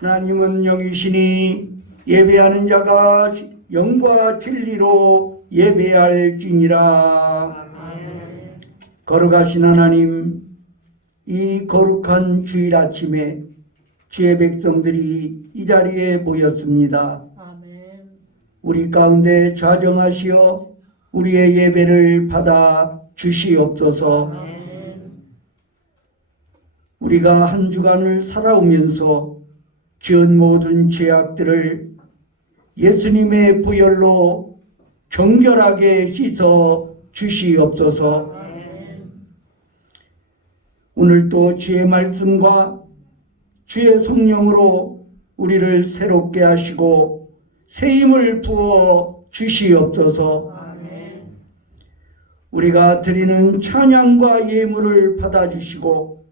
하나님은 영이시니 예배하는 자가 영과 진리로 예배할지니라. 거룩하신 하나님, 이 거룩한 주일 아침에 주의 백성들이 이 자리에 모였습니다. 우리 가운데 좌정하시어 우리의 예배를 받아 주시옵소서. 우리가 한 주간을 살아오면서 지은 모든 죄악들을 예수님의 보혈로 정결하게 씻어 주시옵소서. 오늘도 주의 말씀과 주의 성령으로 우리를 새롭게 하시고 새 힘을 부어 주시옵소서. 우리가 드리는 찬양과 예물을 받아주시고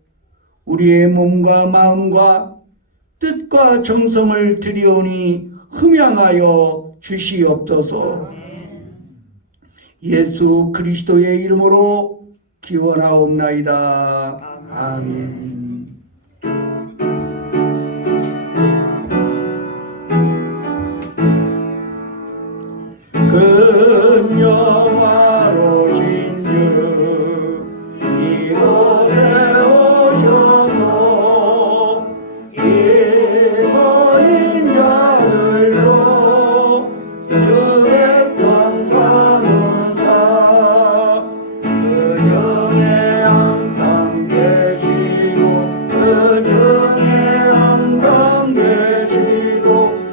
우리의 몸과 마음과 뜻과 정성을 드리오니 흠양하여 주시옵소서. 예수 그리스도의 이름으로 기원하옵나이다. 아멘. 영화로신 주 이곳에 오셔서 이 모인 자들로 주 백성 삼으사 그 중에 항상 계시고 그 중에 항상 계시고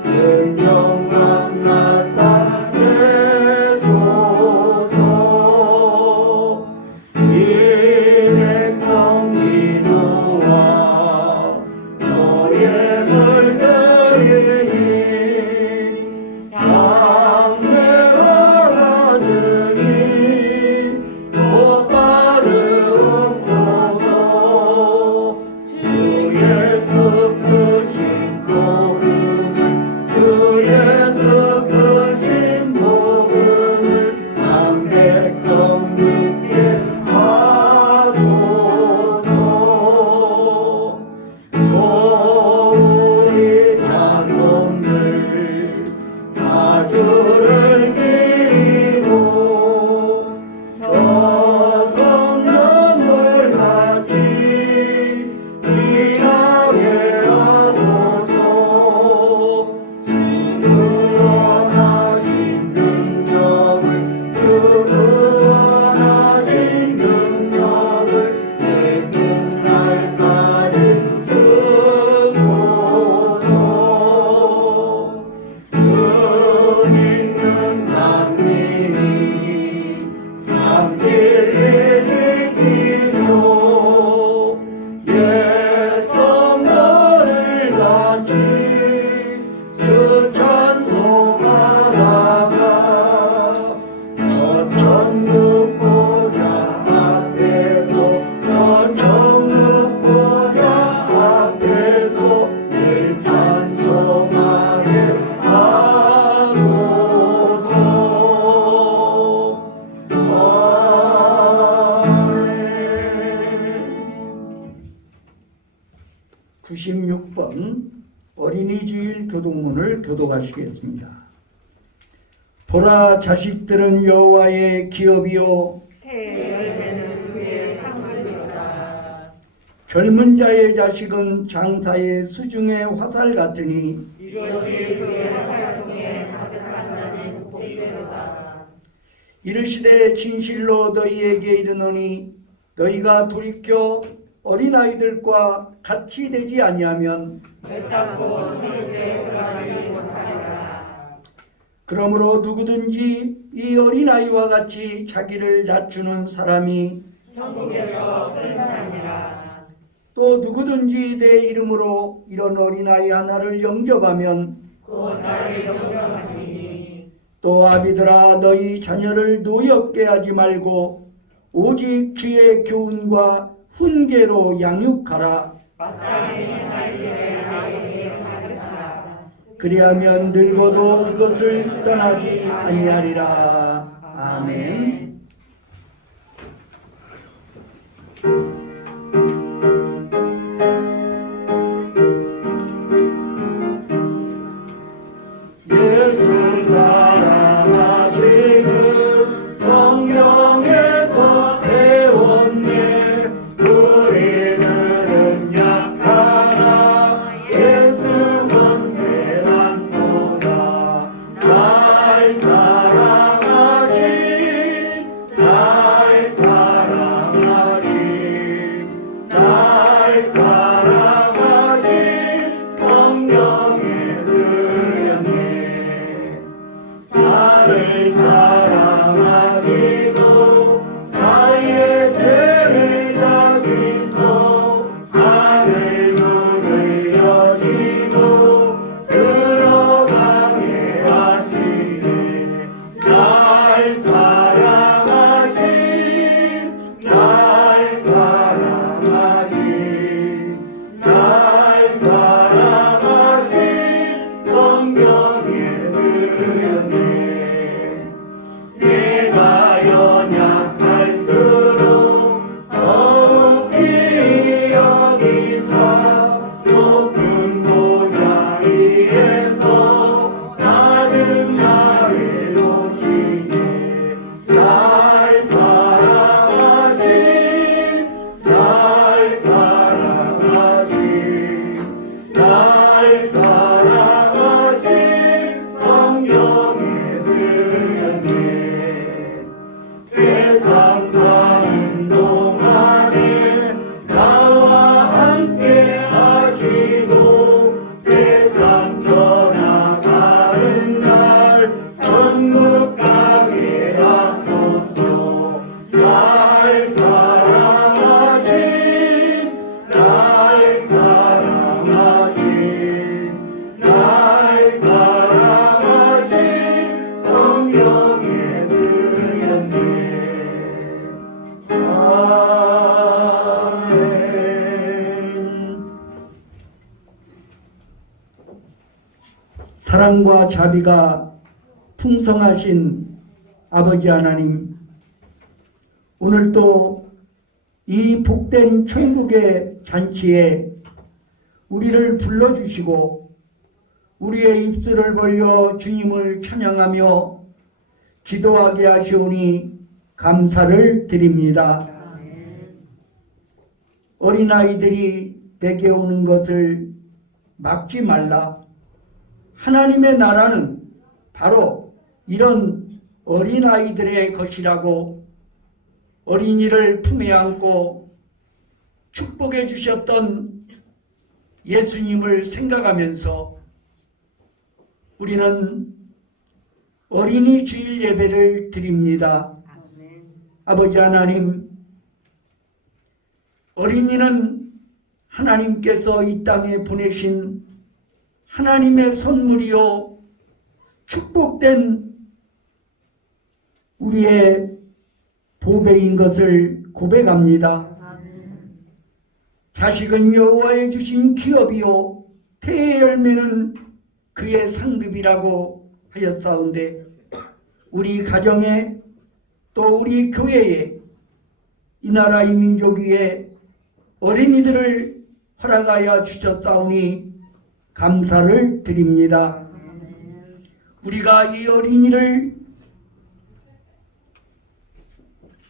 큰 영광 어린이 주일 교독문을 교독하시겠습니다. 보라, 자식들은 여호와의 기업이요 열매는 그의 상급이로다. 젊은 자의 자식은 장사의 수중의 화살 같으니 이것이 그의 화살통에 가득한 자는 복되로다. 이르시되 진실로 너희에게 이르노니 너희가 돌이켜 어린아이들과 같이 되지 아니하면 외답고 절대 들어가지 못하리라. 그러므로 누구든지 이 어린아이와 같이 자기를 낮추는 사람이 천국에서 큰 자니라. 또 누구든지 내 이름으로 이런 어린아이 하나를 영접하면 곧 나를 영접하리니. 또 아비들아, 너희 자녀를 노엽게 하지 말고 오직 주의 교훈과 훈계로 양육하라. 마땅히 아이들을 아이에게 가르치라. 그리하면 늙어도 그것을 떠나지 아니하리라. 아멘. 날 사랑하신 성령의 수련회 세상 사는 동안에 나와 함께 하시고 세상 떠나가는 날 천국 가게 하소서. 날 사랑하신 날 사랑하신 날 사랑하신 성령의 수련회 아멘. 사랑과 자비가 풍성하신 아버지 하나님, 오늘도 이 복된 천국의 잔치에 우리를 불러주시고 우리의 입술을 벌려 주님을 찬양하며 기도하게 하시오니 감사를 드립니다. 어린아이들이 내게 오는 것을 막지 말라. 하나님의 나라는 바로 이런 어린아이들의 것이라고 어린이를 품에 안고 축복해 주셨던 예수님을 생각하면서 우리는 어린이 주일 예배를 드립니다. 아버지 하나님, 어린이는 하나님께서 이 땅에 보내신 하나님의 선물이요 축복된 우리의 보배인 것을 고백합니다. 자식은 여호와의 주신 기업이요 태의 열매는 그의 상급이라고 하였사온데 우리 가정에 또 우리 교회에 이 나라 이 민족 위에 어린이들을 허락하여 주셨사오니 감사를 드립니다. 우리가 이 어린이를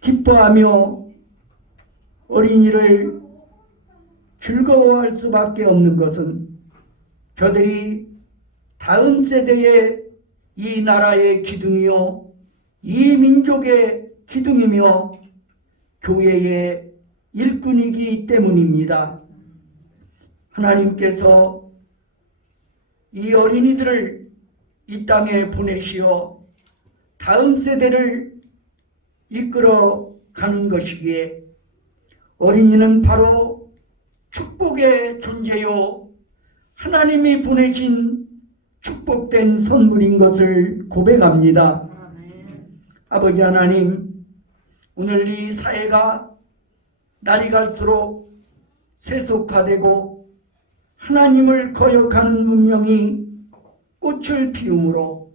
기뻐하며 어린이를 즐거워할 수밖에 없는 것은 저들이 다음 세대의 이 나라의 기둥이요 이 민족의 기둥이며 교회의 일꾼이기 때문입니다. 하나님께서 이 어린이들을 이 땅에 보내시어 다음 세대를 이끌어 가는 것이기에 어린이는 바로 축복의 존재요 하나님이 보내신 축복된 선물인 것을 고백합니다. 아버지 하나님, 오늘 이 사회가 날이 갈수록 세속화되고 하나님을 거역하는 문명이 꽃을 피우므로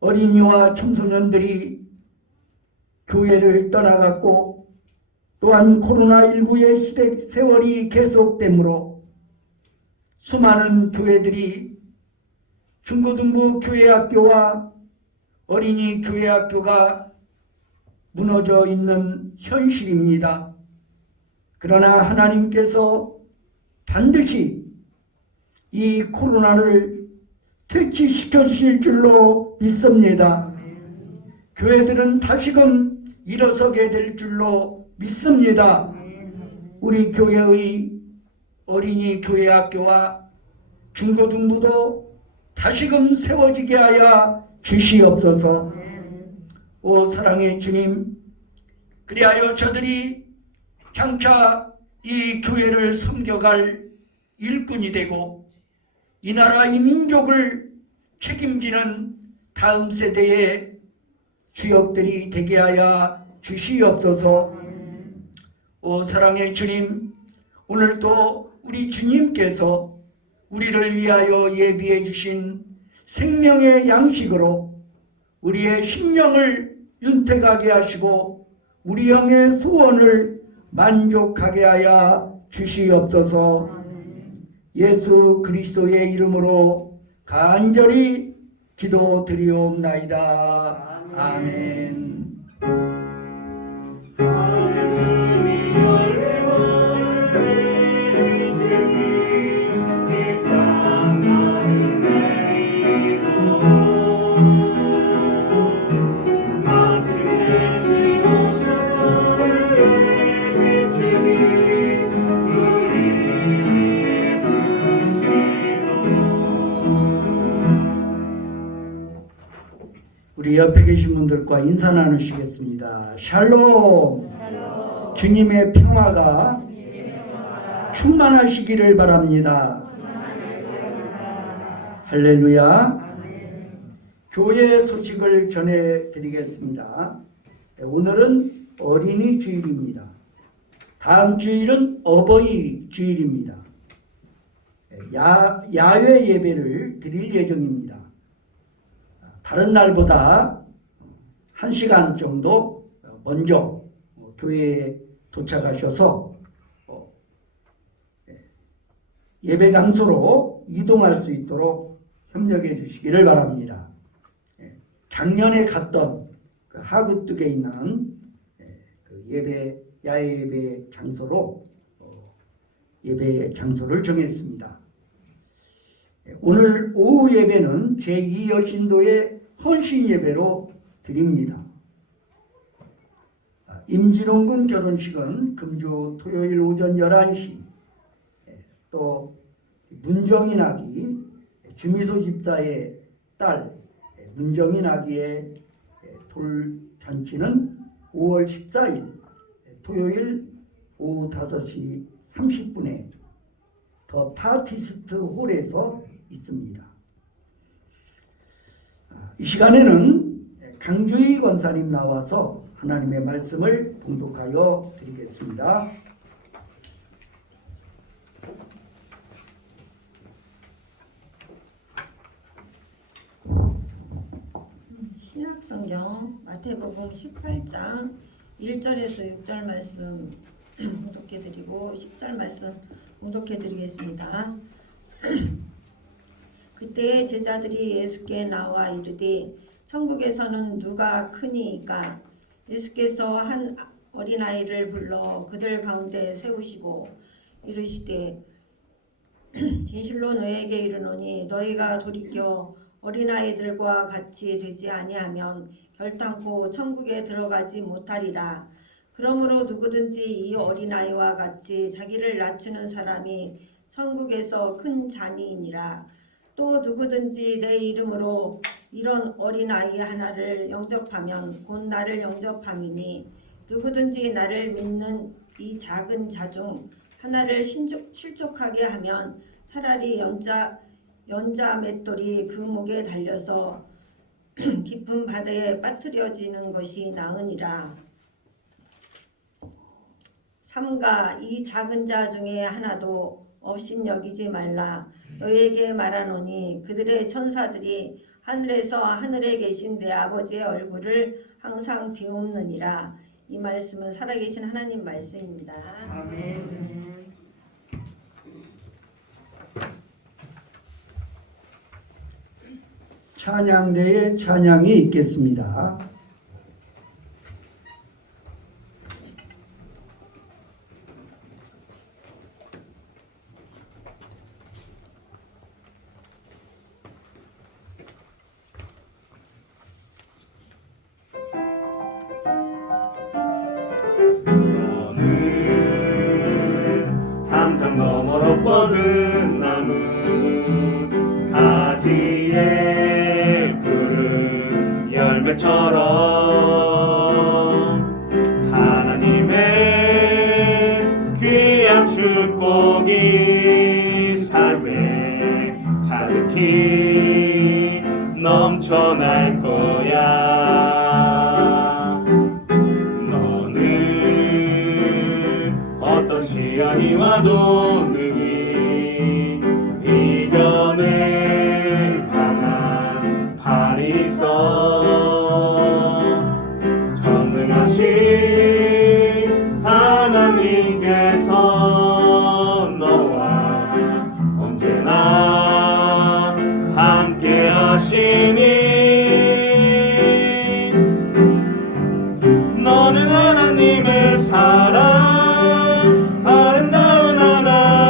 어린이와 청소년들이 교회를 떠나갔고 또한 코로나19의 시대 세월이 계속되므로 수많은 교회들이 중고등부 교회학교와 어린이 교회학교가 무너져 있는 현실입니다. 그러나 하나님께서 반드시 이 코로나를 퇴치시켜 주실 줄로 믿습니다. 교회들은 다시금 일어서게 될 줄로 믿습니다. 우리 교회의 어린이 교회학교와 중고등부도 다시금 세워지게 하여 주시옵소서. 오 사랑의 주님, 그리하여 저들이 장차 이 교회를 섬겨갈 일꾼이 되고 이 나라 이 민족을 책임지는 다음 세대의 주역들이 되게 하여 주시옵소서. 오 사랑의 주님, 오늘도 우리 주님께서 우리를 위하여 예비해 주신 생명의 양식으로 우리의 심령을 윤택하게 하시고 우리 영의 소원을 만족하게 하여 주시옵소서. 예수 그리스도의 이름으로 간절히 기도드리옵나이다. 아멘. 할렐루야, 우리 옆에 계신 분들과 인사 나누시겠습니다. 샬롬. 주님의 평화가 충만하시기를 바랍니다. 할렐루야. 교회 소식을 전해드리겠습니다. 오늘은 어린이 주일입니다. 다음 주일은 어버이 주일입니다. 야외 예배를 드릴 예정입니다. 다른 날보다 1시간 정도 먼저 교회에 도착하셔서 예배 장소로 이동할 수 있도록 협력해 주시기를 바랍니다. 작년에 갔던 그 하구뚝에 있는 그 야외 예배 장소로 예배 장소를 정했습니다. 오늘 오후 예배는 제2여신도의 헌신 예배로 드립니다. 임진홍군 결혼식은 금주 토요일 오전 11시, 또 문정인 아기 주미소 집사의 딸 문정인 아기의 돌잔치는 5월 14일 토요일 오후 5시 30분에 더 파티스트 홀에서 있습니다. 이 시간에는 강주희 권사님 나와서 하나님의 말씀을 봉독하여 드리겠습니다. 신약성경 마태복음 18장 1절에서 6절 말씀 봉독해드리고 10절 말씀 봉독해드리겠습니다. 그때 제자들이 예수께 나와 이르되 천국에서는 누가 크니이까? 예수께서 한 어린아이를 불러 그들 가운데 세우시고 이르시되 진실로 너에게 이르노니 너희가 돌이켜 어린아이들과 같이 되지 아니하면 결단코 천국에 들어가지 못하리라. 그러므로 누구든지 이 어린아이와 같이 자기를 낮추는 사람이 천국에서 큰 자니이니라. 또 누구든지 내 이름으로 이런 어린아이 하나를 영접하면 곧 나를 영접함이니 누구든지 나를 믿는 이 작은 자 중 하나를 실족하게 하면 차라리 연자 맷돌이 그 목에 달려서 깊은 바다에 빠뜨려지는 것이 나으니라. 삼가 이 작은 자 중에 하나도 업신여기지 말라. 너에게 말하노니 그들의 천사들이 하늘에서 하늘에 계신 내 아버지의 얼굴을 항상 비옵느니라. 이 말씀은 살아계신 하나님 말씀입니다. 아멘. 찬양대에 찬양이 있겠습니다. 담장 너머로 뻗은 나무 가지에 푸른 열매처럼 하나님의 귀한 축복이 삶에 가득히 넘쳐날 거야. 어떤 시련이 와도 능히 이겨낼 강한 팔이 있어. 전능하신 하나님께서 너와 언제나 함께 하시니 너는 하나님의 사랑 아름다운 하나님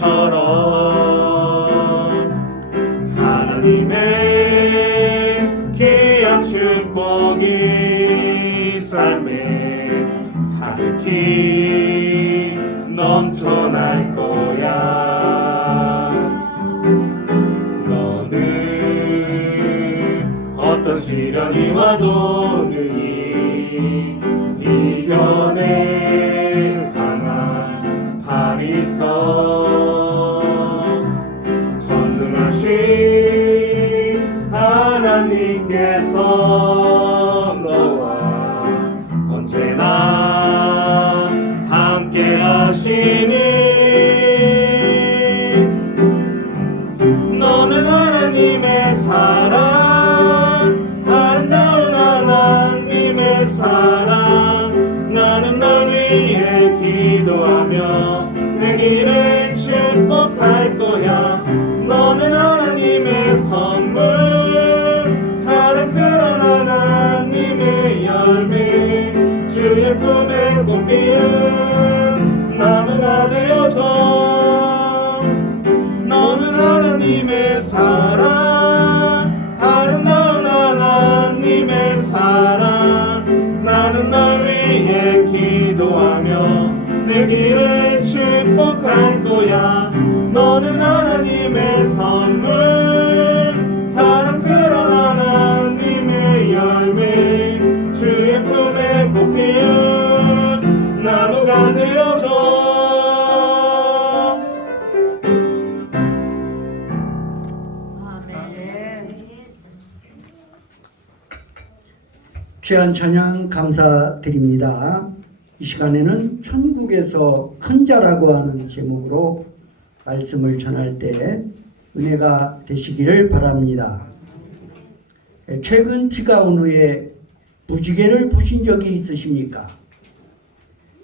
것처럼 하나님의 귀한 축복이 삶에 가득히 넘쳐날 거야. 너는 어떤 시련이 와도 능히 이겨낼 강한 팔이 있어. 전능하신 하나님께서 너와 언제나 함께 하시니 너는 하나님의 사랑, 아름다운 하나님의 사랑. 나는 널 위해 기도하며 내 길을 축복할 거야. 너는 하나님의 선물, 사랑스러운 하나님의 열매, 주의 품에 꽃 피운 나무가 되어줘. 너는 하나님의 사랑, 아름다운 하나님의 사랑. 나는 널 위해 기도하며 내 길을 축복할 거야. 너는 하나님의 선물, 사랑스러운 하나님의 열매, 주의 품에 꽃 피운 나무가 되어줘. 귀한 찬양 감사드립니다. 이 시간에는 천국에서 큰 자라고 하는 제목으로 말씀을 전할 때 은혜가 되시기를 바랍니다. 최근 비가 온 후에 무지개를 보신 적이 있으십니까?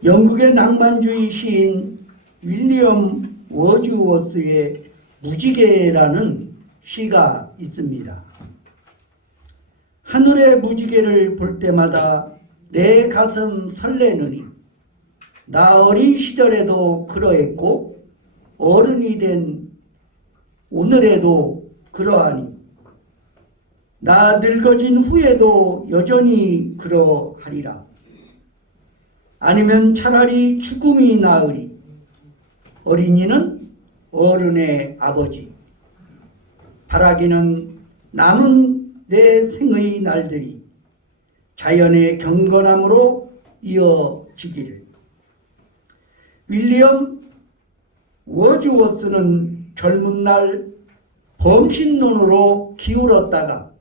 영국의 낭만주의 시인 윌리엄 워즈워스의 무지개라는 시가 있습니다. 하늘의 무지개를 볼 때마다 내 가슴 설레느니 나 어린 시절에도 그러했고 어른이 된 오늘에도 그러하니 나 늙어진 후에도 여전히 그러하리라. 아니면 차라리 죽음이 나으리. 어린이는 어른의 아버지. 바라기는 남은 내 생의 날들이 자연의 경건함으로 이어지기를. 윌리엄 워즈워스는 젊은 날 범신론으로 기울었다가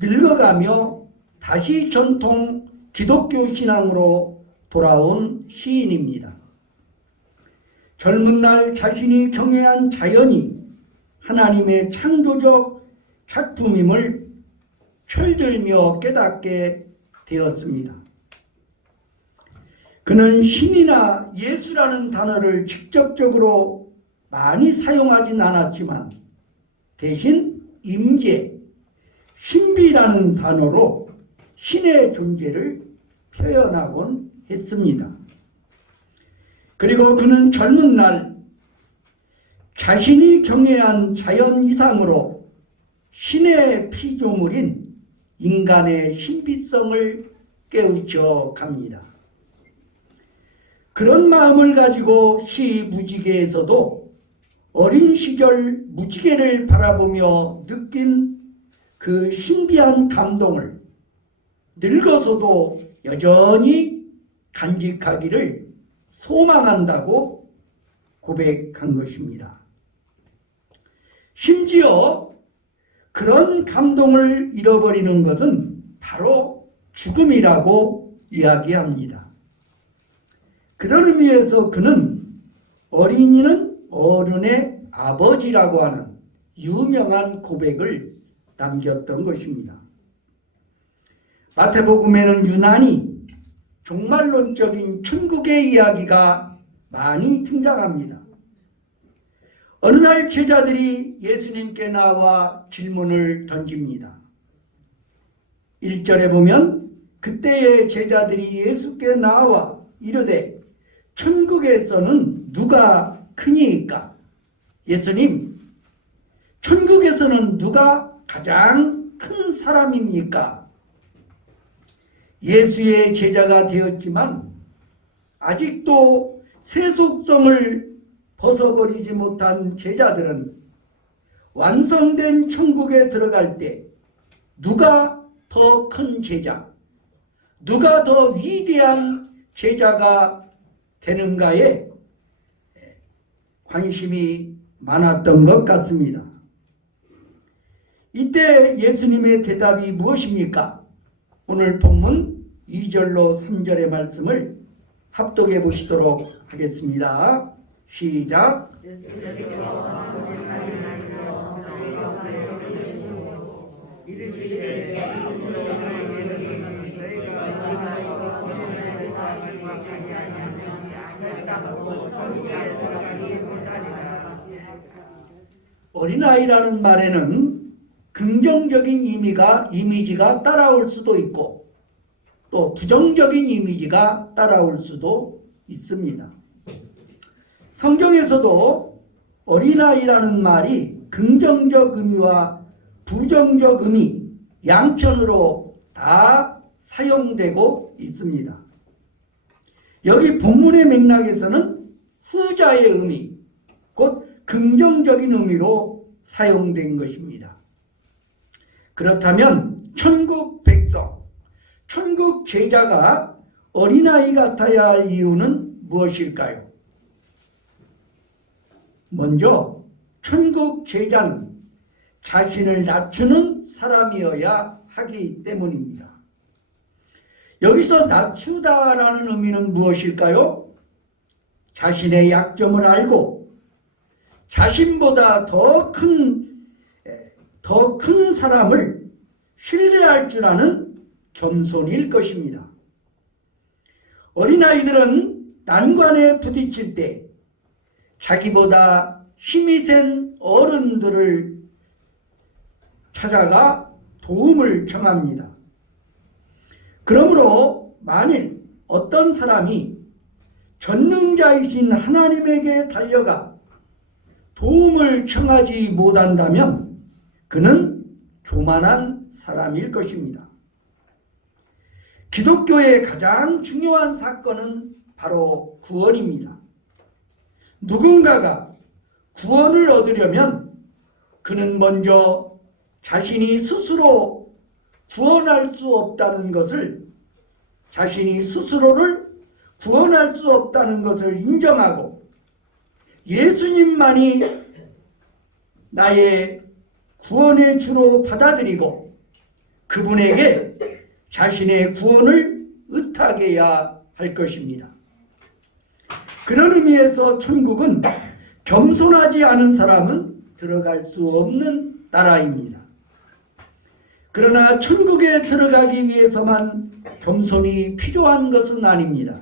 늙어가며 다시 전통 기독교 신앙으로 돌아온 시인입니다. 젊은 날 자신이 경외한 자연이 하나님의 창조적 작품임을 철들며 깨닫게 되었습니다. 그는 신이나 예수라는 단어를 직접적으로 많이 사용하진 않았지만 대신 임재, 신비라는 단어로 신의 존재를 표현하곤 했습니다. 그리고 그는 젊은 날 자신이 경외한 자연 이상으로 신의 피조물인 인간의 신비성을 깨우쳐 갑니다. 그런 마음을 가지고 시 무지개에서도 어린 시절 무지개를 바라보며 느낀 그 신비한 감동을 늙어서도 여전히 간직하기를 소망한다고 고백한 것입니다. 심지어 그런 감동을 잃어버리는 것은 바로 죽음이라고 이야기합니다. 그런 의미에서 그는 어린이는 어른의 아버지라고 하는 유명한 고백을 남겼던 것입니다. 마태복음에는 유난히 종말론적인 천국의 이야기가 많이 등장합니다. 어느 날 제자들이 예수님께 나와 질문을 던집니다. 1절에 보면 그때의 제자들이 예수께 나와 이르되 천국에서는 누가 크니까? 예수님, 천국에서는 누가 가장 큰 사람입니까? 예수의 제자가 되었지만 아직도 세속성을 벗어버리지 못한 제자들은 완성된 천국에 들어갈 때 누가 더 큰 제자, 누가 더 위대한 제자가 되는가에 관심이 많았던 것 같습니다. 이때 예수님의 대답이 무엇입니까? 오늘 본문 2절로 3절의 말씀을 합독해 보시도록 하겠습니다. 시작. 어린아이라는 말에는 긍정적인 이미지가 따라올 수도 있고 또 부정적인 이미지가 따라올 수도 있습니다. 성경에서도 어린아이라는 말이 긍정적 의미와 부정적 의미 양편으로 다 사용되고 있습니다. 여기 본문의 맥락에서는 후자의 의미, 곧 긍정적인 의미로 사용된 것입니다. 그렇다면 천국 백성, 천국 제자가 어린아이 같아야 할 이유는 무엇일까요? 먼저 천국 제자는 자신을 낮추는 사람이어야 하기 때문입니다. 여기서 낮추다라는 의미는 무엇일까요? 자신의 약점을 알고 자신보다 더 큰 사람을 신뢰할 줄 아는 겸손일 것입니다. 어린아이들은 난관에 부딪힐 때 자기보다 힘이 센 어른들을 찾아가 도움을 청합니다. 그러므로 만일 어떤 사람이 전능자이신 하나님에게 달려가 도움을 청하지 못한다면 그는 교만한 사람일 것입니다. 기독교의 가장 중요한 사건은 바로 구원입니다. 누군가가 구원을 얻으려면 그는 먼저 자신이 스스로 구원할 수 없다는 것을, 자신이 스스로를 구원할 수 없다는 것을 인정하고 예수님만이 나의 구원의 주로 받아들이고 그분에게 자신의 구원을 의탁해야 할 것입니다. 그런 의미에서 천국은 겸손하지 않은 사람은 들어갈 수 없는 나라입니다. 그러나 천국에 들어가기 위해서만 겸손이 필요한 것은 아닙니다.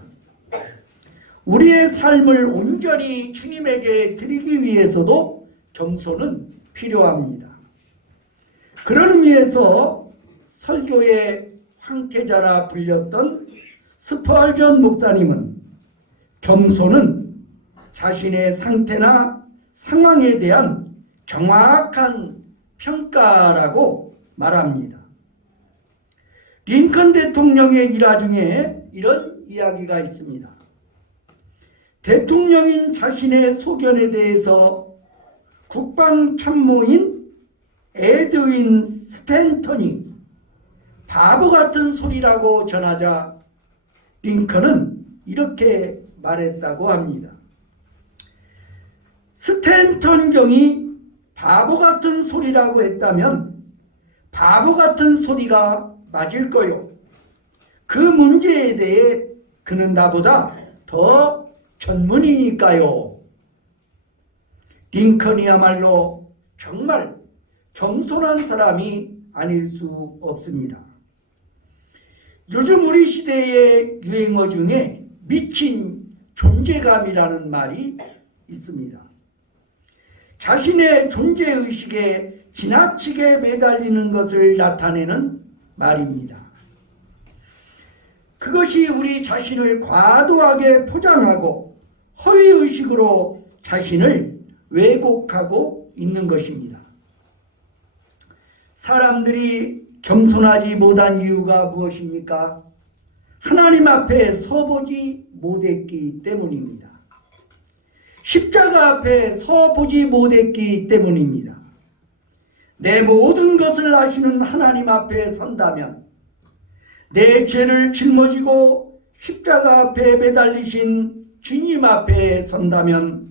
우리의 삶을 온전히 주님에게 드리기 위해서도 겸손은 필요합니다. 그런 의미에서 설교의 황태자라 불렸던 스펄전 목사님은 겸손은 자신의 상태나 상황에 대한 정확한 평가라고 말합니다. 링컨 대통령의 일화 중에 이런 이야기가 있습니다. 대통령인 자신의 소견에 대해서 국방참모인 에드윈 스탠턴이 바보 같은 소리라고 전하자 링컨은 이렇게 말했다고 합니다. 스탠턴 경이 바보 같은 소리라고 했다면 바보 같은 소리가 맞을 거요. 그 문제에 대해 그는 나보다 더 전문이니까요. 링컨이야말로 정말 겸손한 사람이 아닐 수 없습니다. 요즘 우리 시대의 유행어 중에 미친 존재감이라는 말이 있습니다. 자신의 존재의식에 지나치게 매달리는 것을 나타내는 말입니다. 그것이 우리 자신을 과도하게 포장하고 허위의식으로 자신을 왜곡하고 있는 것입니다. 사람들이 겸손하지 못한 이유가 무엇입니까? 하나님 앞에 서보지 못했기 때문입니다. 십자가 앞에 서보지 못했기 때문입니다. 내 모든 것을 아시는 하나님 앞에 선다면, 내 죄를 짊어지고 십자가 앞에 매달리신 주님 앞에 선다면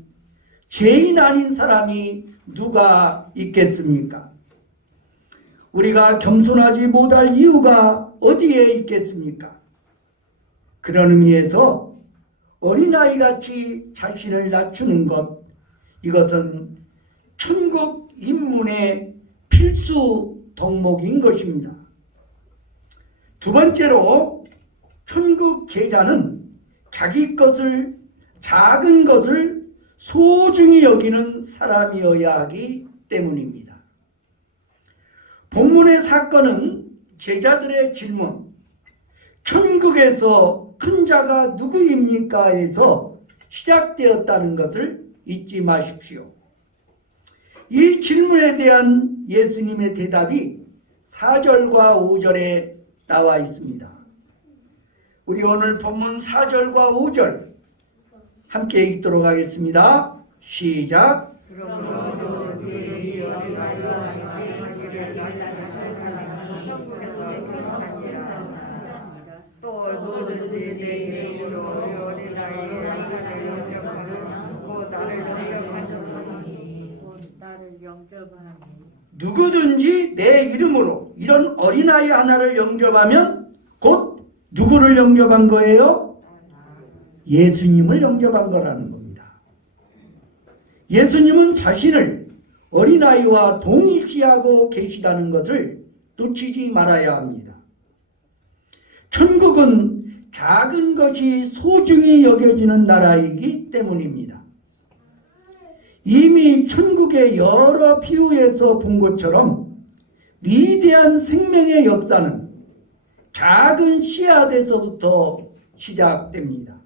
죄인 아닌 사람이 누가 있겠습니까? 우리가 겸손하지 못할 이유가 어디에 있겠습니까? 그런 의미에서 어린아이같이 자신을 낮추는 것, 이것은 천국 입문의 필수 덕목인 것입니다. 두 번째로, 천국 제자는 자기 것을, 작은 것을 소중히 여기는 사람이어야 하기 때문입니다. 본문의 사건은 제자들의 질문, 천국에서 큰 자가 누구입니까? 에서 시작되었다는 것을 잊지 마십시오. 이 질문에 대한 예수님의 대답이 4절과 5절에 나와 있습니다. 우리 오늘 본문 4절과 5절 함께 읽도록 하겠습니다. 시작. 또 누구든지 내 이름으로 어린아이의 하나를 영접하면 곧 나를 영접하니. 누구든지 내 이름으로 이런 어린아이 하나를 영접하면 곧 누구를 영접한 거예요? 예수님을 영접한 거라는 겁니다. 예수님은 자신을 어린아이와 동일시하고 계시다는 것을 놓치지 말아야 합니다. 천국은 작은 것이 소중히 여겨지는 나라이기 때문입니다. 이미 천국의 여러 비유에서 본 것처럼 위대한 생명의 역사는 작은 씨앗에서부터 시작됩니다.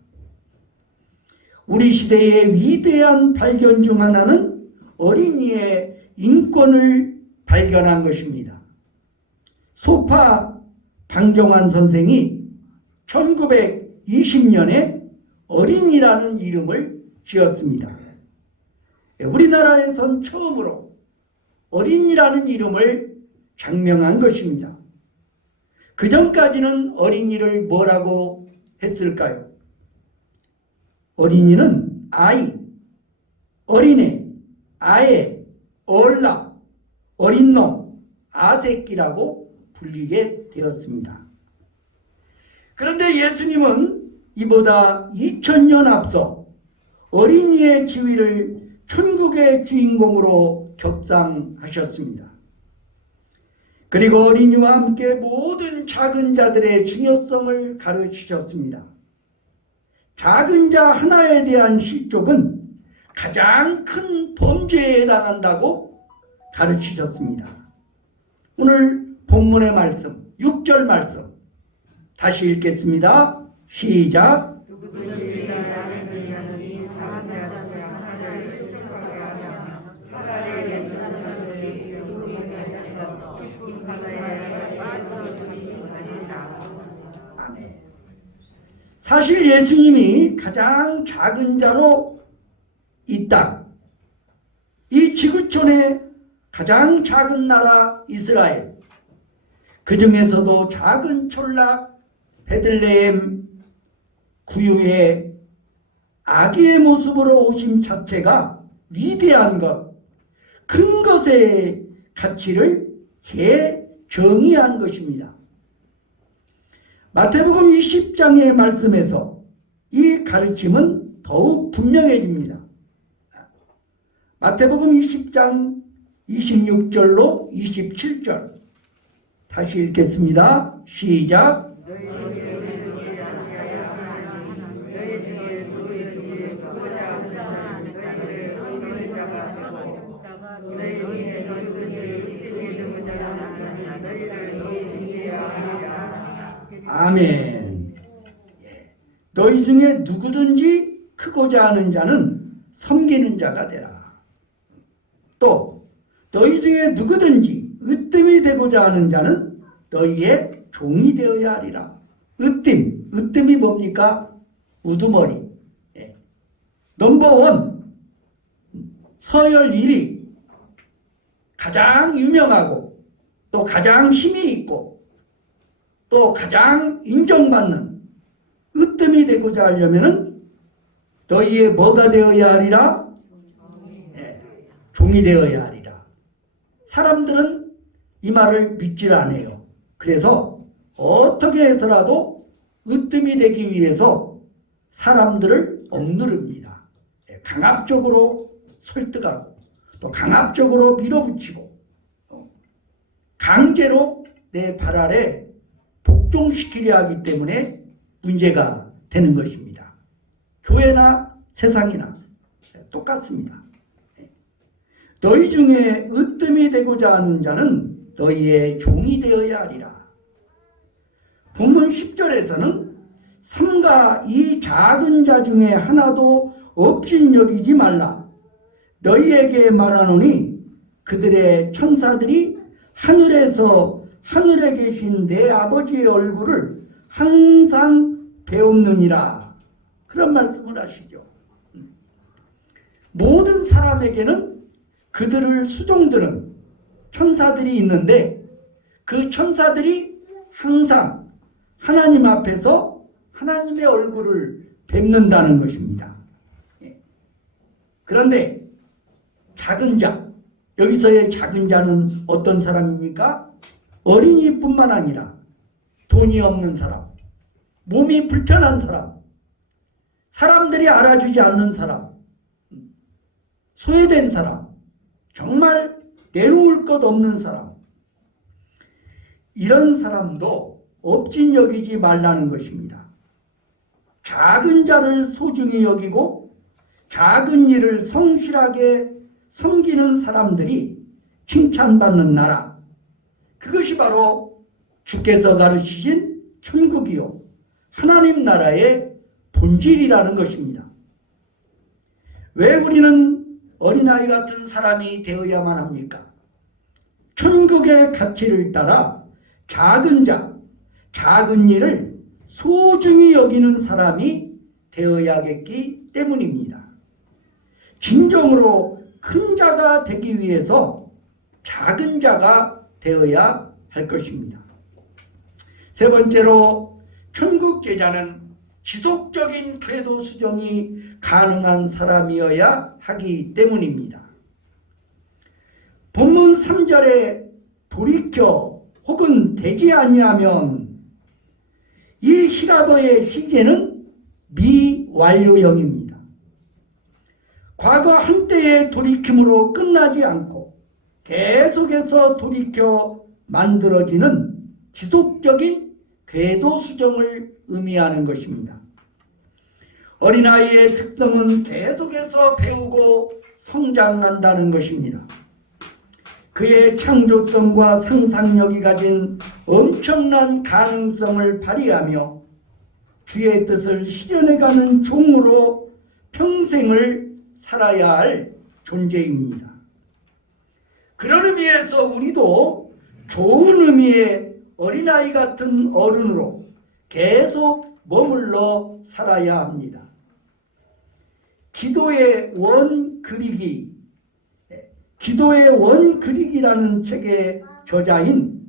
우리 시대의 위대한 발견 중 하나는 어린이의 인권을 발견한 것입니다. 소파 방정환 선생이 1920년에 어린이라는 이름을 지었습니다. 우리나라에선 처음으로 어린이라는 이름을 장명한 것입니다. 그 전까지는 어린이를 뭐라고 했을까요? 어린이는 아이, 어린애, 아애, 얼라, 어린놈, 아새끼라고 불리게 되었습니다. 그런데 예수님은 이보다 2000년 앞서 어린이의 지위를 천국의 주인공으로 격상하셨습니다. 그리고 어린이와 함께 모든 작은 자들의 중요성을 가르치셨습니다. 작은 자 하나에 대한 실족은 가장 큰 범죄에 해당한다고 가르치셨습니다. 오늘 본문의 말씀, 6절 말씀 다시 읽겠습니다. 시작. 누구든지 나를 믿으니 작은 자 중에 하나를 실족하게 하면 차라리 내 주님을 누구에게 깊은 바다에 빠져들이리라. 아멘. 사실 예수님이 가장 작은 자로 이 땅, 이 지구촌의 가장 작은 나라 이스라엘, 그 중에서도 작은 촌락 베들레헴 구유의 아기의 모습으로 오심 자체가 위대한 것, 큰 것의 가치를 재정의한 것입니다. 마태복음 20장의 말씀에서 이 가르침은 더욱 분명해집니다. 마태복음 20장 26절로 27절 다시 읽겠습니다. 시작. 너희 중에 누구든지 보고자 하는 자는 너희를 섬기는 자가 되고 너희 중에 누구든지 뜻이 되고자 하는 자는 너희를 섬기어야 하리라. 아멘. 너희 중에 누구든지 크고자 하는 자는 섬기는 자가 되라. 또 너희 중에 누구든지 으뜸이 되고자 하는 자는 너희의 종이 되어야 하리라. 으뜸이 뭡니까? 우두머리. 넘버원, 서열 1위, 가장 유명하고 또 가장 힘이 있고 또 가장 인정받는 으뜸이 되고자 하려면은 너희의 뭐가 되어야 하리라? 종이 되어야 하리라. 사람들은 이 말을 믿질 않아요. 그래서 어떻게 해서라도 으뜸이 되기 위해서 사람들을 억누릅니다. 강압적으로 설득하고 또 강압적으로 밀어붙이고 강제로 내 발 아래 복종시키려 하기 때문에 문제가 되는 것입니다. 교회나 세상이나 똑같습니다. 너희 중에 으뜸이 되고자 하는 자는 너희의 종이 되어야 하리라. 본문 10절에서는 삼가 이 작은 자 중에 하나도 없인 여기지 말라. 너희에게 말하노니 그들의 천사들이 하늘에서 하늘에 계신 내 아버지의 얼굴을 항상 배웠느니라. 그런 말씀을 하시죠. 모든 사람에게는 그들을 수종드는 천사들이 있는데 그 천사들이 항상 하나님 앞에서 하나님의 얼굴을 뵙는다는 것입니다. 그런데 작은 자, 여기서의 작은 자는 어떤 사람입니까? 어린이뿐만 아니라 돈이 없는 사람, 몸이 불편한 사람, 사람들이 알아주지 않는 사람, 소외된 사람, 정말 내놓을 것 없는 사람, 이런 사람도 업진 여기지 말라는 것입니다. 작은 자를 소중히 여기고 작은 일을 성실하게 섬기는 사람들이 칭찬받는 나라, 그것이 바로 주께서 가르치신 천국이요 하나님 나라의 본질이라는 것입니다. 왜 우리는 어린아이 같은 사람이 되어야만 합니까? 천국의 가치를 따라 작은 자, 작은 일을 소중히 여기는 사람이 되어야겠기 때문입니다. 진정으로 큰 자가 되기 위해서 작은 자가 되어야 할 것입니다. 세 번째로 천국 제자는 지속적인 궤도 수정이 가능한 사람이어야 하기 때문입니다. 본문 3절에 돌이켜 혹은 되지 아니하면 이 히라도의 시제는 미완료형입니다. 과거 한때의 돌이킴으로 끝나지 않고 계속해서 돌이켜 만들어지는 지속적인 궤도 수정을 의미하는 것입니다. 어린아이의 특성은 계속해서 배우고 성장한다는 것입니다. 그의 창조성과 상상력이 가진 엄청난 가능성을 발휘하며 주의 뜻을 실현해가는 종으로 평생을 살아야 할 존재입니다. 그런 의미에서 우리도 좋은 의미의 어린아이 같은 어른으로 계속 머물러 살아야 합니다. 기도의 원 그리기라는 책의 저자인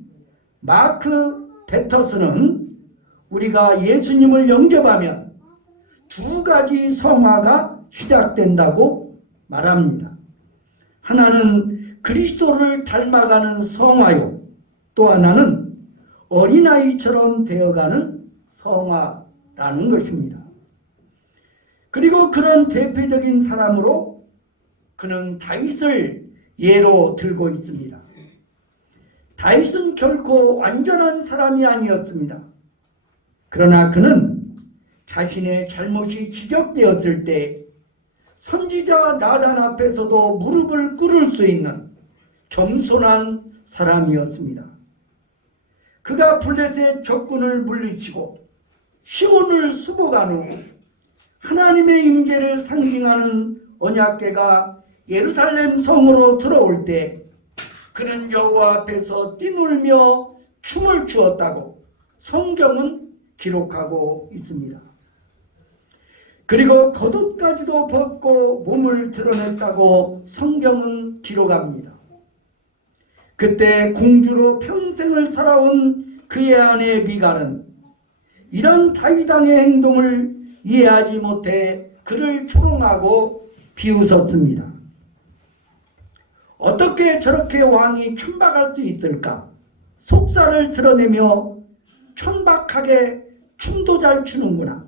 마크 베터스는 우리가 예수님을 영접하면 두 가지 성화가 시작된다고 말합니다. 하나는 그리스도를 닮아가는 성화요, 또 하나는 어린아이처럼 되어가는 성화라는 것입니다. 그리고 그런 대표적인 사람으로 그는 다윗을 예로 들고 있습니다. 다윗은 결코 완전한 사람이 아니었습니다. 그러나 그는 자신의 잘못이 지적되었을 때 선지자 나단 앞에서도 무릎을 꿇을 수 있는 겸손한 사람이었습니다. 그가 블레셋 적군을 물리치고 시온을 수복한 후 하나님의 임재를 상징하는 언약궤가 예루살렘 성으로 들어올 때 그는 여호와 앞에서 뛰놀며 춤을 추었다고 성경은 기록하고 있습니다. 그리고 겉옷까지도 벗고 몸을 드러냈다고 성경은 기록합니다. 그때 공주로 평생을 살아온 그의 아내 미갈은 이런 다윗 왕의 행동을 이해하지 못해 그를 조롱하고 비웃었습니다. 어떻게 저렇게 왕이 천박할 수 있을까? 속살을 드러내며 천박하게 춤도 잘 추는구나.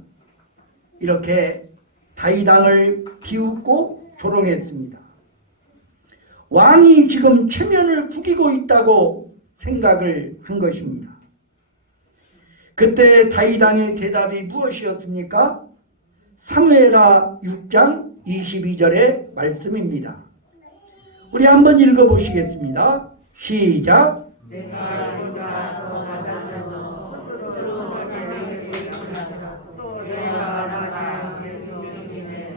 이렇게 다윗 왕을 비웃고 조롱했습니다. 왕이 지금 체면을 구기고 있다고 생각을 한 것입니다. 그때 다윗 왕의 대답이 무엇이었습니까? 사무엘하 6장 22절의 말씀입니다. 우리 한번 읽어보시겠습니다. 시작. 내가 보다 더 낮아져서 스스로 너를 또 내가 말하기 위해서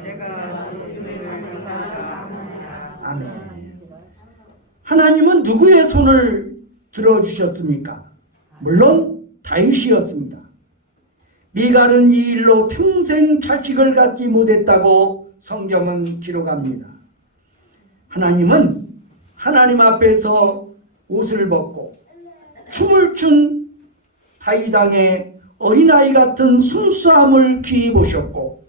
내가 너를 받아라. 아멘. 하나님은 누구의 손을 들어주셨습니까? 물론 다윗이었습니다. 미갈은 이 일로 평생 자식을 갖지 못했다고 성경은 기록합니다. 하나님은 하나님 앞에서 옷을 벗고 춤을 춘 다윗 왕의 어린아이 같은 순수함을 귀히 보셨고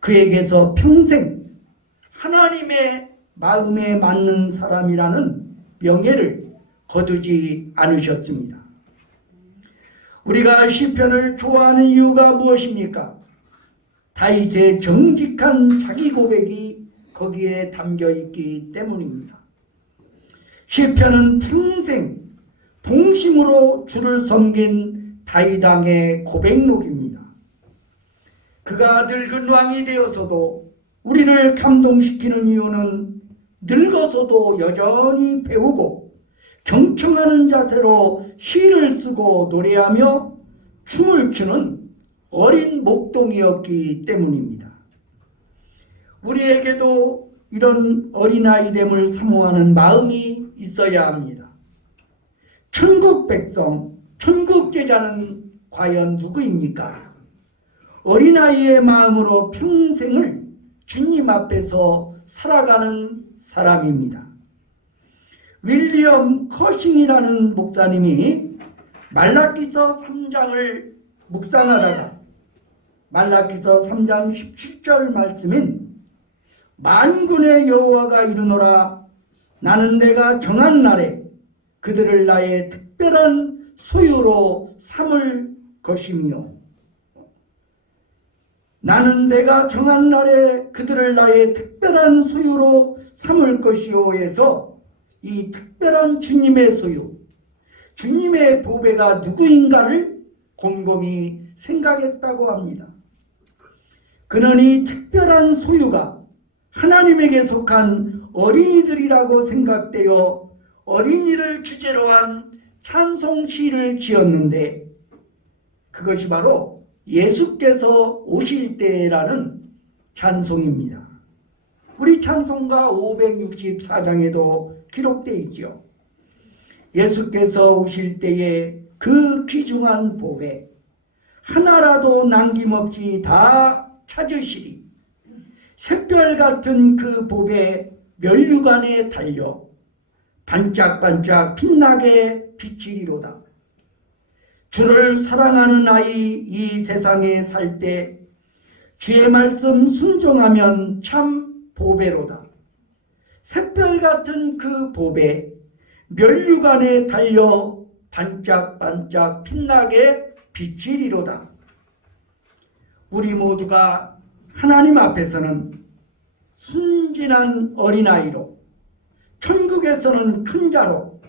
그에게서 평생 하나님의 마음에 맞는 사람이라는 명예를 거두지 않으셨습니다. 우리가 시편을 좋아하는 이유가 무엇입니까? 다윗의 정직한 자기 고백이 거기에 담겨 있기 때문입니다. 시편은 평생 동심으로 주를 섬긴 다윗 왕의 고백록입니다. 그가 늙은 왕이 되어서도 우리를 감동시키는 이유는 늙어서도 여전히 배우고 경청하는 자세로 시를 쓰고 노래하며 춤을 추는 어린 목동이었기 때문입니다. 우리에게도 이런 어린아이됨을 사모하는 마음이 있어야 합니다. 천국 백성, 천국 제자는 과연 누구입니까? 어린아이의 마음으로 평생을 주님 앞에서 살아가는 사람입니다. 윌리엄 커싱이라는 목사님이 말라기서 3장을 묵상하다가 말라기서 3장 17절 말씀인 만군의 여호와가 이르노라 나는 내가 정한 날에 그들을 나의 특별한 소유로 삼을 것이며 나는 내가 정한 날에 그들을 나의 특별한 소유로 삼을 것이오에서 이 특별한 주님의 소유, 주님의 보배가 누구인가를 곰곰이 생각했다고 합니다. 그는 이 특별한 소유가 하나님에게 속한 어린이들이라고 생각되어 어린이를 주제로 한 찬송시를 지었는데 그것이 바로 예수께서 오실 때라는 찬송입니다. 우리 찬송가 564장에도 기록되어 있죠. 예수께서 오실 때에 그 귀중한 보배 하나라도 남김없이 다 찾으시리. 샛별 같은 그 보배 면류관에 달려 반짝반짝 빛나게 비치리로다. 주를 사랑하는 아이 이 세상에 살 때 주의 말씀 순종하면 참 보배로다. 샛별 같은 그 보배 면류관에 달려 반짝반짝 빛나게 비치리로다. 우리 모두가 하나님 앞에서는 순진한 어린아이로 천국에서는 큰 자로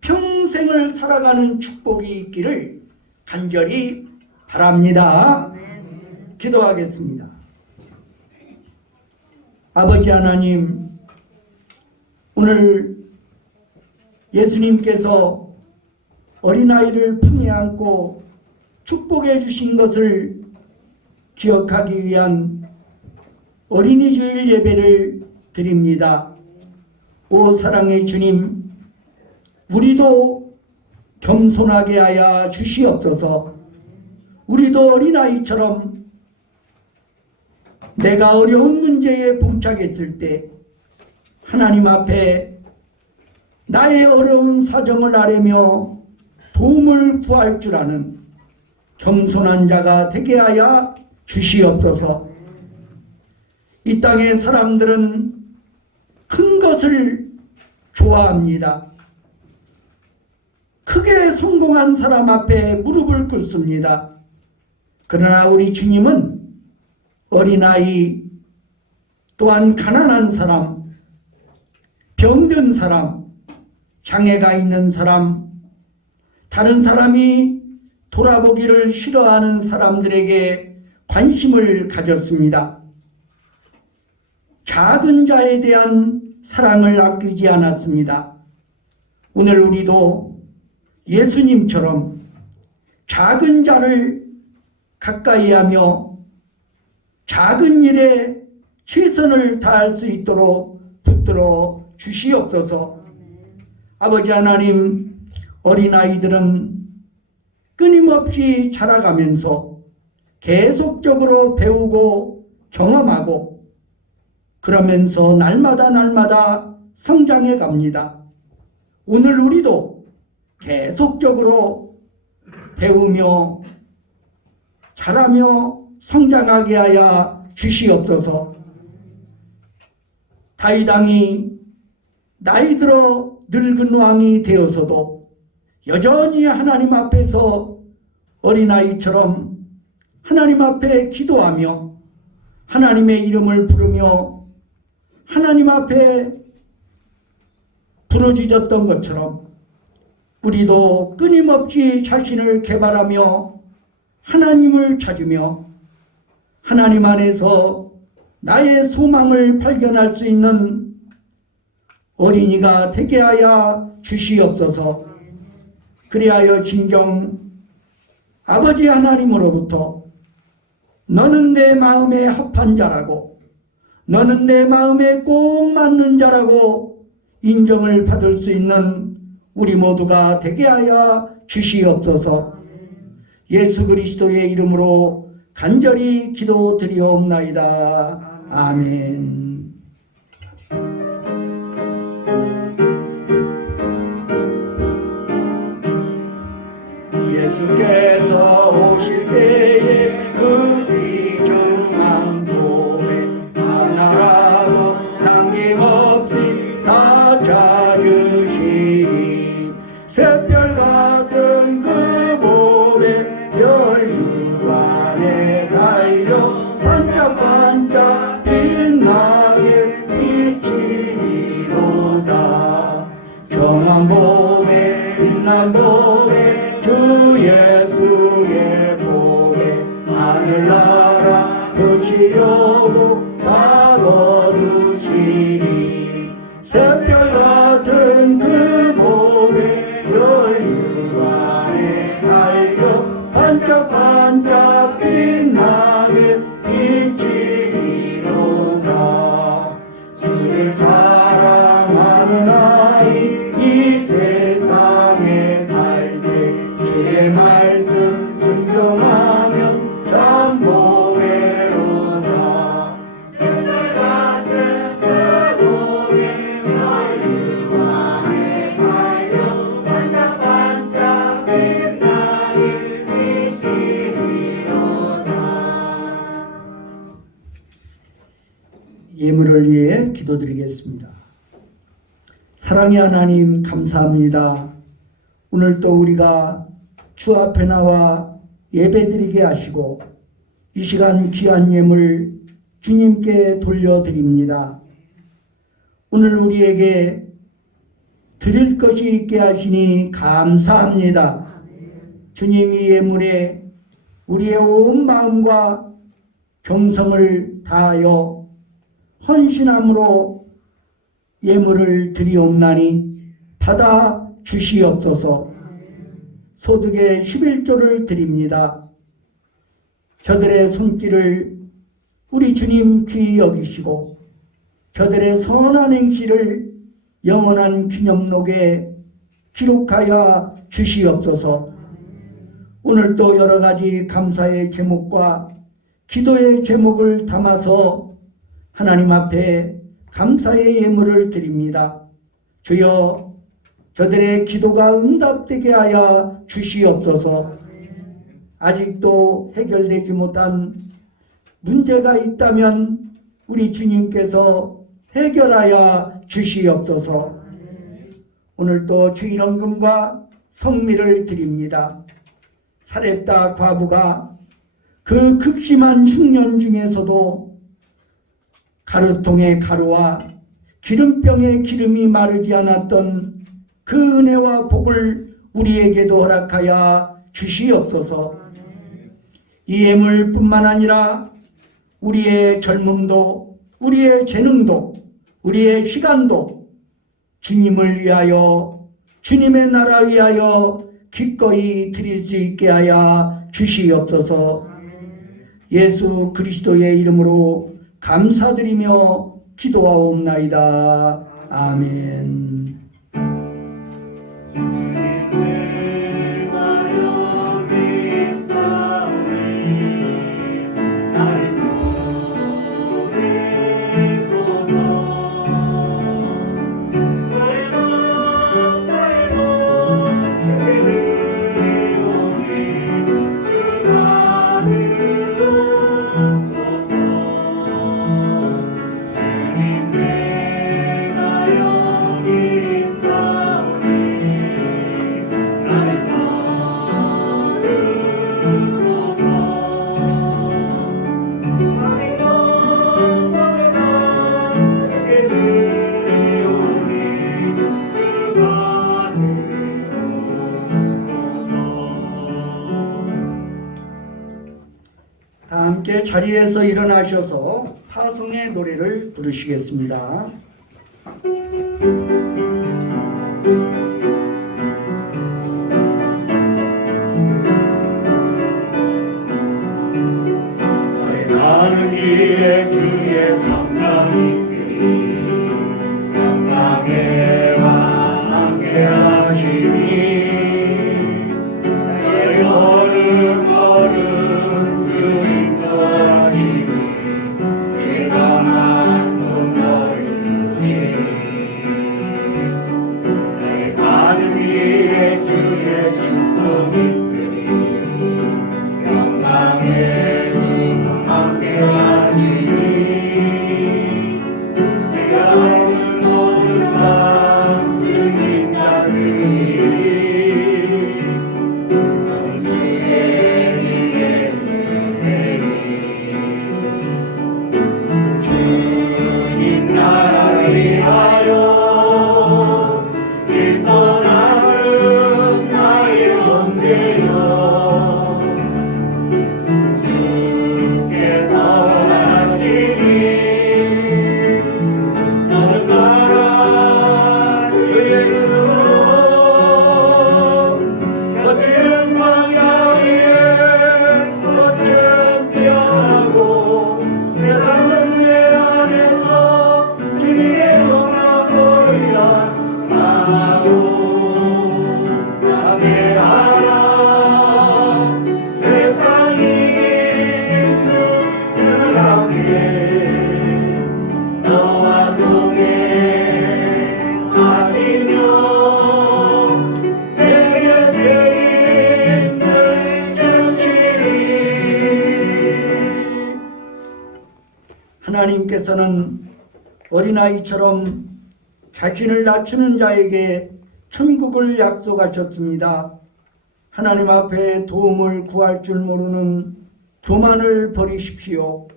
평생을 살아가는 축복이 있기를 간절히 바랍니다. 기도하겠습니다. 아버지 하나님, 오늘 예수님께서 어린아이를 품에 안고 축복해 주신 것을 기억하기 위한 어린이 주일 예배를 드립니다. 오 사랑의 주님, 우리도 겸손하게 하여 주시옵소서. 우리도 어린아이처럼 내가 어려운 문제에 봉착했을 때 하나님 앞에 나의 어려운 사정을 아뢰며 도움을 구할 줄 아는 겸손한 자가 되게 하여 주시옵소서. 이 땅의 사람들은 큰 것을 좋아합니다. 크게 성공한 사람 앞에 무릎을 꿇습니다. 그러나 우리 주님은 어린아이, 또한 가난한 사람, 병든 사람, 장애가 있는 사람, 다른 사람이 돌아보기를 싫어하는 사람들에게 관심을 가졌습니다. 작은 자에 대한 사랑을 아끼지 않았습니다. 오늘 우리도 예수님처럼 작은 자를 가까이 하며 작은 일에 최선을 다할 수 있도록 붙들어 주시옵소서. 아버지 하나님, 어린아이들은 끊임없이 자라가면서 계속적으로 배우고 경험하고 그러면서 날마다 성장해 갑니다. 오늘 우리도 계속적으로 배우며 자라며 성장하게 하여 주시옵소서. 다윗 왕이 나이 들어 늙은 왕이 되어서도 여전히 하나님 앞에서 어린아이처럼 하나님 앞에 기도하며 하나님의 이름을 부르며 하나님 앞에 부르짖었던 것처럼 우리도 끊임없이 자신을 개발하며 하나님을 찾으며 하나님 안에서 나의 소망을 발견할 수 있는 어린이가 되게 하여 주시옵소서. 그리하여 진정 아버지 하나님으로부터 너는 내 마음에 합한 자라고, 너는 내 마음에 꼭 맞는 자라고 인정을 받을 수 있는 우리 모두가 되게 하여 주시옵소서. 예수 그리스도의 이름으로 간절히 기도드리옵나이다. 아멘. 예수께서 오실 때에 그 귀중한 봄에 하나라도 남김없이 다 찾으시니 새별 같은 그 봄에 멸류관에 달려 반짝반짝 빛나게 비치리로다. 정한 봄에 빛난 봄에 주 예수의 봄에 하늘나라 드시려고 다 거두시니 새별 같은 그 봄에 멸류관에 달려 반짝반짝 빛나게 비치리로다. 주를 사랑하는 아이 이 세상에 살 때 주의 말씀 순종하면 참 보배로다. 새별 같은 그 봄에 멸류관에 달려 반짝반짝 빛나게 비치리로다. 예물을 위해 기도드리겠습니다. 사랑의 하나님, 감사합니다. 오늘 또 우리가 주 앞에 나와 예배드리게 하시고 이 시간 귀한 예물 주님께 돌려드립니다. 오늘 우리에게 드릴 것이 있게 하시니 감사합니다. 주님이 예물에 우리의 온 마음과 정성을 다하여 헌신함으로 예물을 드리옵나니 받아 주시옵소서. 소득의 11조를 드립니다. 저들의 손길을 우리 주님 귀히 여기시고 저들의 선한 행실을 영원한 기념록에 기록하여 주시옵소서. 오늘도 여러 가지 감사의 제목과 기도의 제목을 담아서 하나님 앞에 감사의 예물을 드립니다. 주여, 저들의 기도가 응답되게 하여 주시옵소서. 아직도 해결되지 못한 문제가 있다면 우리 주님께서 해결하여 주시옵소서. 오늘도 주일헌금과 성미를 드립니다. 사렙다 과부가 그 극심한 흉년 중에서도 가루통의 가루와 기름병의 기름이 마르지 않았던 그 은혜와 복을 우리에게도 허락하여 주시옵소서. 이 예물뿐만 아니라 우리의 젊음도, 우리의 재능도, 우리의 시간도 주님을 위하여, 주님의 나라 위하여 기꺼이 드릴 수 있게 하여 주시옵소서. 예수 그리스도의 이름으로 감사드리며 기도하옵나이다. 아멘. 다 함께 자리에서 일어나셔서 파송의 노래를 부르시겠습니다. 가는 길에 주의 평강이 있으니 평강에와 함께 하시니 너희 걸음 주님 도하시니 제가 만손 너희 주시니 너희 가는 길에 주의 축복 있으니 평강에 함께 하시니 내가 오는 모든 밤 주님 다스리니 주의 일에 붙으니 주님 나라를 위하여 길 떠나는 나의 hom대요 하나님께서는 어린아이처럼 자신을 낮추는 자에게 천국을 약속하셨습니다. 하나님 앞에 도움을 구할 줄 모르는 교만을 버리십시오.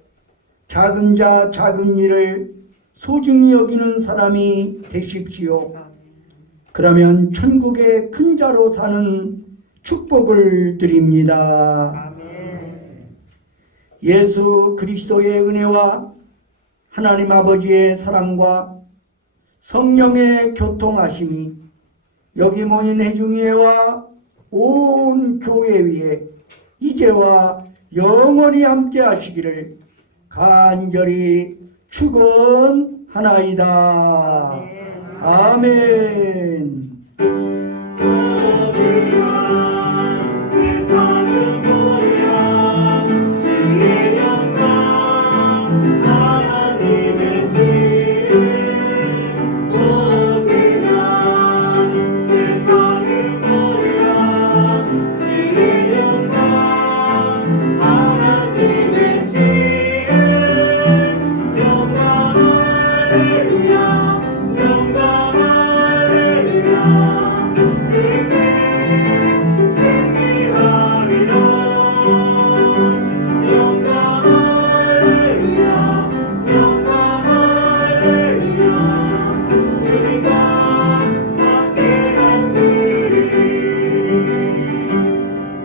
작은 자 작은 일을 소중히 여기는 사람이 되십시오. 그러면 천국의 큰 자로 사는 축복을 드립니다. 예수 그리스도의 은혜와 하나님 아버지의 사랑과 성령의 교통하심이 여기 모인 회중회와 온 교회 위에 이제와 영원히 함께 하시기를 간절히 축원하나이다. 아멘.